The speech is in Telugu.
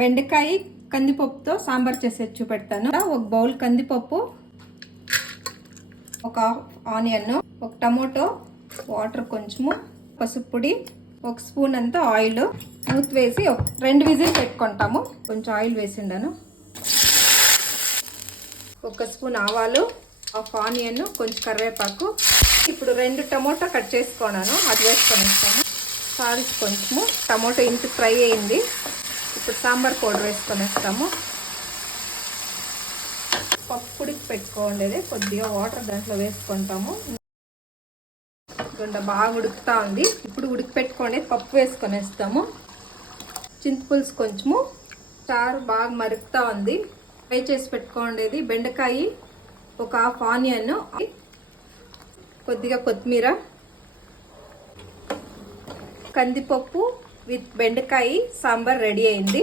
బెండకాయ కందిపప్పుతో సాంబార్ చేసి చూపెడతాను. ఒక బౌల్ కందిపప్పు, ఒక ఆనియన్, ఒక టమోటో, వాటర్ కొంచెము, పసుపు పొడి, ఒక స్పూన్ అంతా ఆయిల్, మూత వేసి 2 విజిల్ పెట్టుకుంటాము. కొంచెం ఆయిల్ వేసిండాను, 1 స్పూన్ ఆవాలు, హాఫ్ ఆనియన్, కొంచెం కరివేపాకు. ఇప్పుడు 2 టమోటా కట్ చేసుకున్నాను, అది వేసుకొనిస్తాము. సాల్ట్ కొంచెము. టమోటా ఇంత ఫ్రై అయింది. ఇప్పుడు సాంబార్ పౌడర్ వేసుకొనిస్తాము. పప్పు పొడికి పెట్టుకోండి, కొద్దిగా వాటర్ దాంట్లో వేసుకుంటాము. బాగా ఉడుకుతా ఉంది. ఇప్పుడు ఉడికి పెట్టుకోండి, పప్పు వేసుకొనిస్తాము. చింతపులుసు కొంచెము. చారు బాగా మరుగుతూ ఉంది. ఫ్రై చేసి పెట్టుకోండి బెండకాయ, ఒక హాఫ్ ఆనియన్, కొద్దిగా కొత్తిమీర, కందిపప్పు విత్ బెండకాయ సాంబార్ రెడీ అయింది.